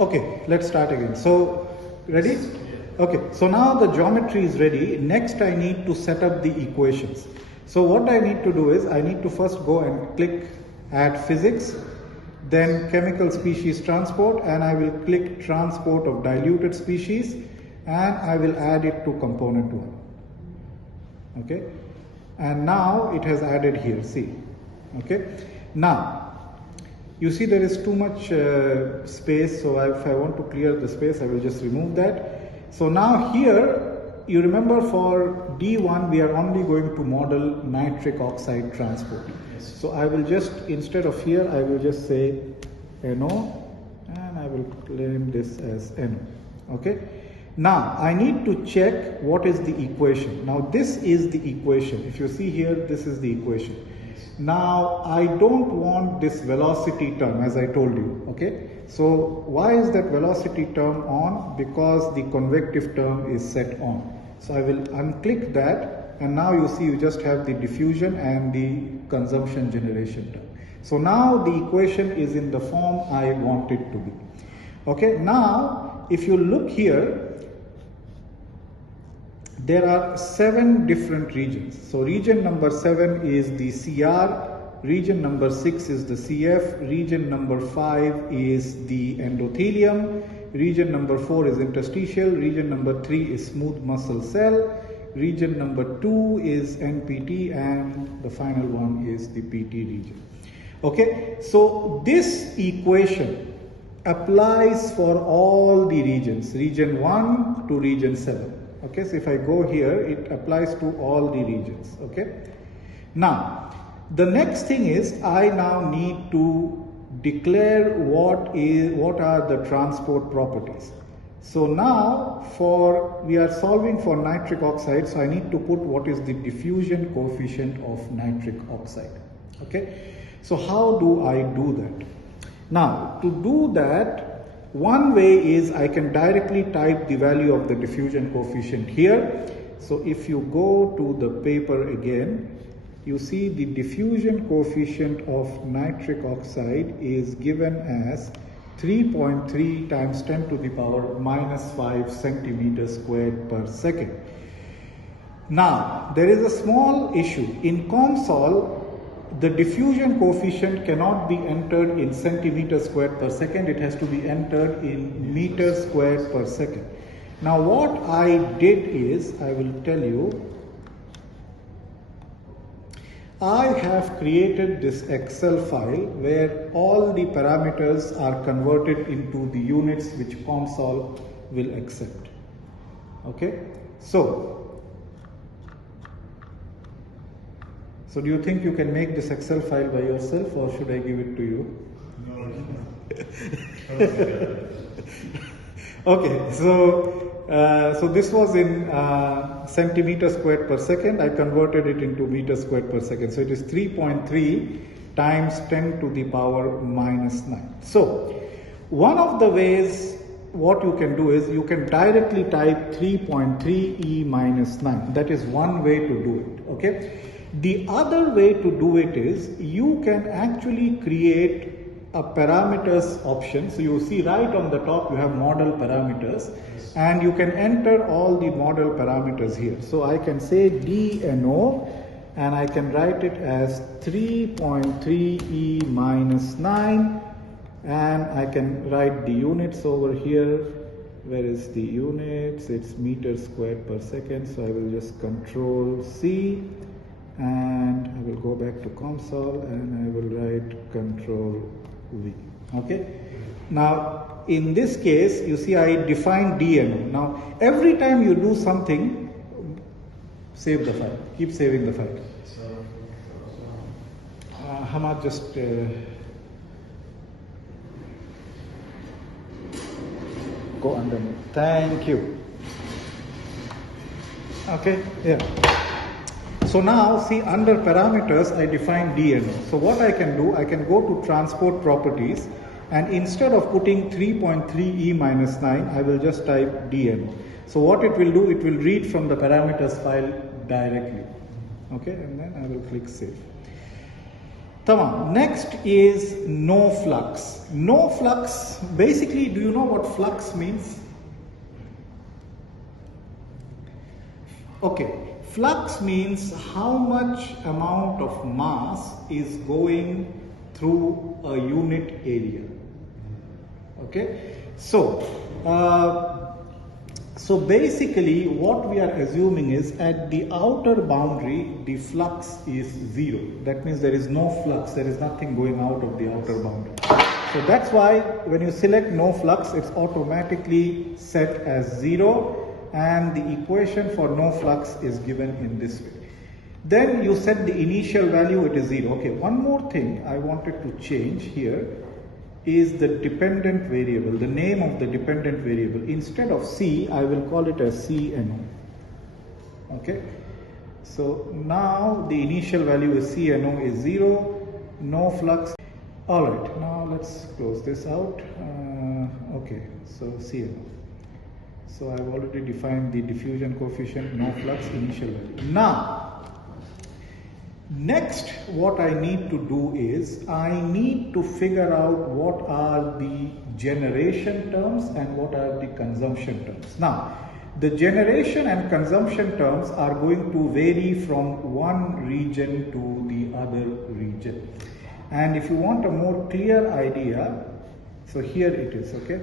Okay, let's start again. So, ready? Okay, so now the geometry is ready. Next I need to set up the equations. So what I need to do is, I need to first go and click add physics, then chemical species transport, and I will click transport of diluted species, and I will add it to component 1. Okay, and now it has added here, see. Okay, now you see there is too much space, so if I want to clear the space, I will just remove that. So now here, you remember for D1, we are only going to model nitric oxide transport. Yes. So I will just, instead of here, I will just say NO, and I will claim this as NO. Okay. Now I need to check what is the equation. Now this is the equation. If you see here, this is the equation. Now I don't want this velocity term, as I told you. Okay, so why is that velocity term on? Because the convective term is set on. So I will unclick that, and now you see you just have the diffusion and the consumption generation term. So now the equation is in the form I want it to be. Okay, now if you look here, there are 7 different regions. So region number 7 is the CR, region number 6 is the CF, region number 5 is the endothelium, region number 4 is interstitial, region number 3 is smooth muscle cell, region number 2 is NPT, and the final one is the PT region. Okay, so this equation applies for all the regions, region 1 to region 7. Okay, so if I go here, it applies to all the regions. Okay, now the next thing is, I now need to declare what are the transport properties. So now we are solving for nitric oxide, so I need to put what is the diffusion coefficient of nitric oxide. Okay, so how do I do that? Now to do that, one way is I can directly type the value of the diffusion coefficient here. So if you go to the paper again, you see the diffusion coefficient of nitric oxide is given as 3.3 times 10 to the power minus 5 centimeters squared per second. Now there is a small issue. In Cosmol, the diffusion coefficient cannot be entered in centimeters squared per second, it has to be entered in meters squared per second. Now what I did is, I will tell you, I have created this Excel file where all the parameters are converted into the units which Cosmol will accept. Okay, so do you think you can make this Excel file by yourself, or should I give it to you? No. Okay, so this was in centimeters squared per second. I converted it into meters squared per second. So it is 3.3 times 10 to the power minus 9. So one of the ways what you can do is, you can directly type 3.3 e minus 9. That is one way to do it. Okay. The other way to do it is, you can actually create a parameters option. So you see right on the top you have model parameters, and you can enter all the model parameters here. So I can say DNO, and I can write it as 3.3 e minus 9, and I can write the units over here. Where is the units? It's meters squared per second. So I will just Control C, and I will go back to Cosmol, and I will write Control V. Okay. Now in this case, you see I define DNO. Now every time you do something, save the file. Keep saving the file. Hamad, just go underneath. Thank you. Okay. Yeah. So now see, under parameters I define DNO. So what I can do, I can go to transport properties, and instead of putting 3.3 e minus 9, I will just type DNO. So what it will do, it will read from the parameters file directly. Okay, and then I will click save. Tamam. Next is no flux. No flux, basically, do you know what flux means? Okay, flux means how much amount of mass is going through a unit area. Okay, so basically what we are assuming is at the outer boundary the flux is 0. That means there is no flux, there is nothing going out of the outer boundary. So that's why when you select no flux, it's automatically set as 0, and the equation for no flux is given in this way. Then you set the initial value, it is 0. Okay, one more thing I wanted to change here is the dependent variable, the name of the dependent variable. Instead of C, I will call it as CNO. Okay, so now the initial value is CNO is 0, no flux. Alright, now let's close this out. Okay, so CNO. So I've already defined the diffusion coefficient, no flux, initial value. Now, next what I need to do is I need to figure out what are the generation terms and what are the consumption terms. Now, the generation and consumption terms are going to vary from one region to the other region. And if you want a more clear idea, so here it is, okay?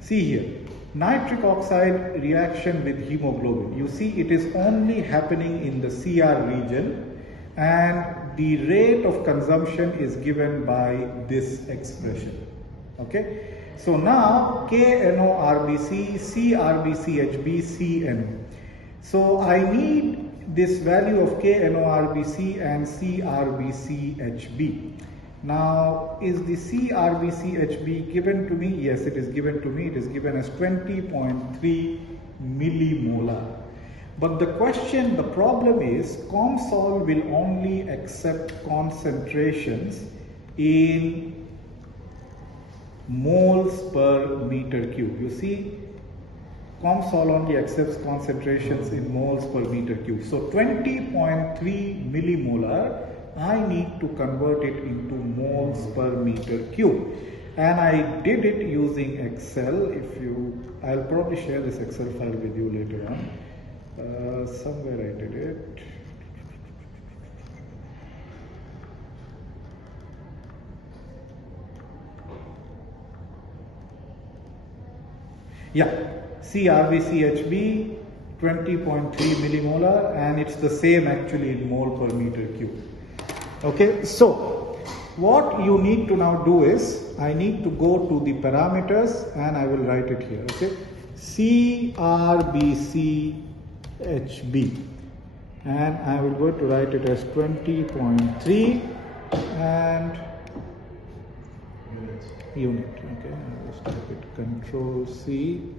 See here. Nitric oxide reaction with hemoglobin. You see it is only happening in the CR region, and the rate of consumption is given by this expression. Okay, so now KNORBC, CRBCHB, CNO. So I need this value of KNORBC and CRBCHB. Now, is the CRBCHB given to me? Yes, it is given to me. It is given as 20.3 millimolar. But the problem is, Cosmol will only accept concentrations in moles per meter cube. You see, Cosmol only accepts concentrations in moles per meter cube. So 20.3 millimolar, I need to convert it into moles per meter cube. And I did it using Excel. I'll probably share this Excel file with you later on. Somewhere I did it. Yeah, CRBCHB 20.3 millimolar, and it's the same actually in mole per meter cube. Okay, so what you need to now do is I need to go to the parameters and I will write it here. Okay, CRBCHB, and I will go to write it as 20.3 and unit. Okay, I'll just type it Control C,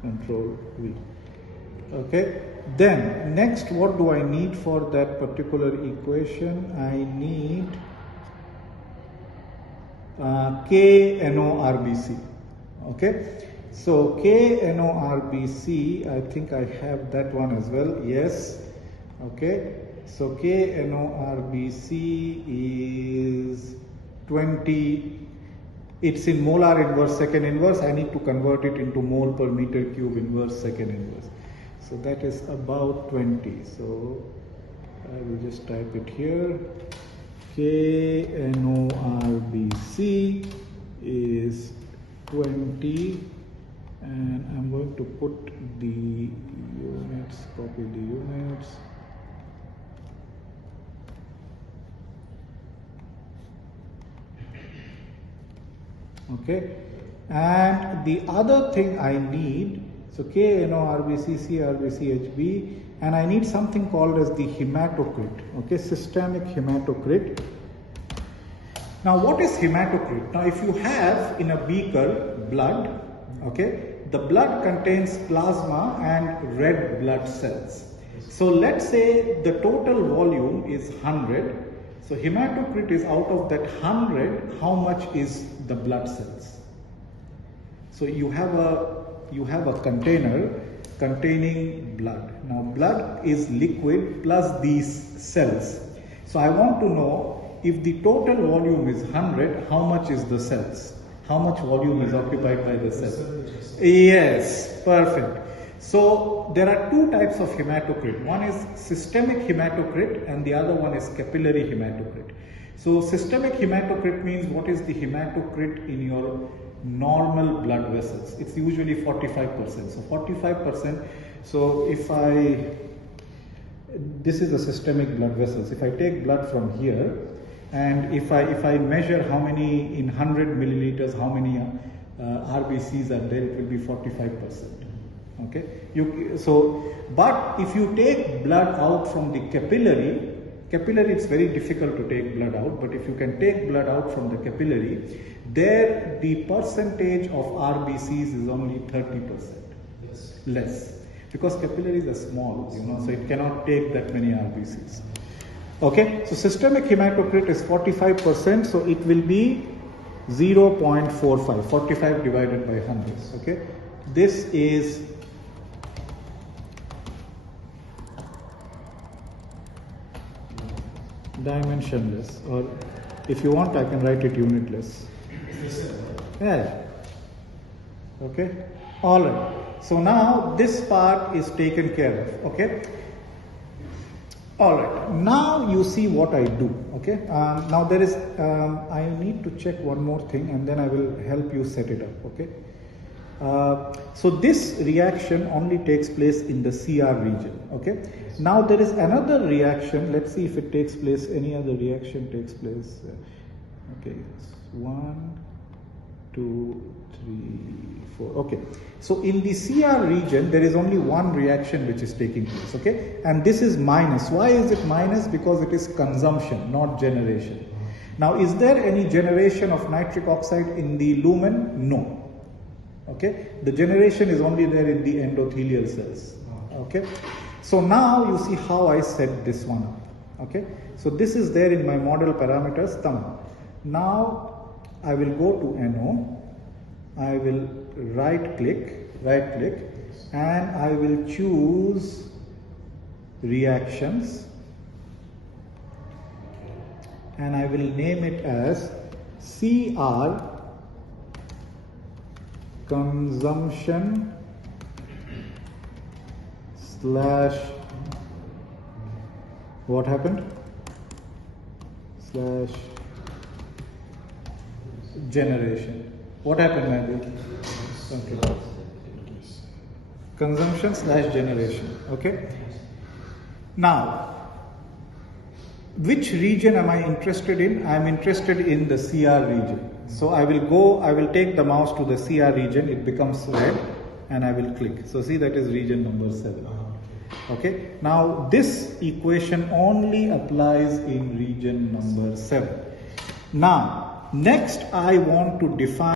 Control V. Okay, then next what do I need for that particular equation? I need KNORBC. Okay, so KNORBC, I think I have that one as well. Yes. Okay, so KNORBC is 20. It's in molar inverse second inverse. I need to convert it into mole per meter cube inverse second inverse. So that is about 20. So I will just type it here. KNORBC is 20, and I'm going to put the units, copy the units. Okay, and the other thing I need, so KNORBC, CRBCHB, and I need something called as the hematocrit, okay, systemic hematocrit. Now what is hematocrit? Now if you have in a beaker blood, okay, the blood contains plasma and red blood cells. So let's say the total volume is 100. So hematocrit is out of that 100, how much is the blood cells? So you have a container containing blood. Now blood is liquid plus these cells. So I want to know if the total volume is 100, how much is the cells? How much volume is occupied by the cells? Yes, perfect. So there are two types of hematocrit. One is systemic hematocrit and the other one is capillary hematocrit. So systemic hematocrit means what is the hematocrit in your normal blood vessels. It's usually 45%. So 45%. So this is a systemic blood vessels. If I take blood from here and if I measure how many in 100 milliliters, how many RBCs are there, it will be 45%. Okay. But if you take blood out from the capillary, it's very difficult to take blood out, but if you can take blood out from the capillary, there the percentage of RBCs is only 30%. Yes. Less. Because capillaries are small, so it cannot take that many RBCs. Okay, so systemic hematocrit is 45%, so it will be 0.45, 45 divided by 100. Okay, this is dimensionless, or if you want I can write it unitless. Yeah. Okay, all right. So now this part is taken care of. Okay, all right. Now you see what I do. Okay, now there is I need to check one more thing and then I will help you set it up. Okay, so this reaction only takes place in the CR region. Okay, now there is another reaction. Let's see if it takes place, any other reaction takes place. Okay, 1, 2, 3, 4. Okay, so in the CR region there is only one reaction which is taking place. Okay, and this is minus. Why is it minus? Because it is consumption, not generation. Now, is there any generation of nitric oxide in the lumen? No. Okay, the generation is only there in the endothelial cells. Okay, so now you see how I set this one up. Okay, so this is there in my model parameters. Now I will go to NO, I will right click and I will choose reactions and I will name it as CR consumption slash what happened slash generation. What happened, Madhu? Okay. Consumption slash generation. Okay. Now, which region am I interested in? I am interested in the CR region. So I will take the mouse to the CR region, it becomes red and I will click. So see, that is region number 7. Okay, now this equation only applies in region number 7. Now, next I want to define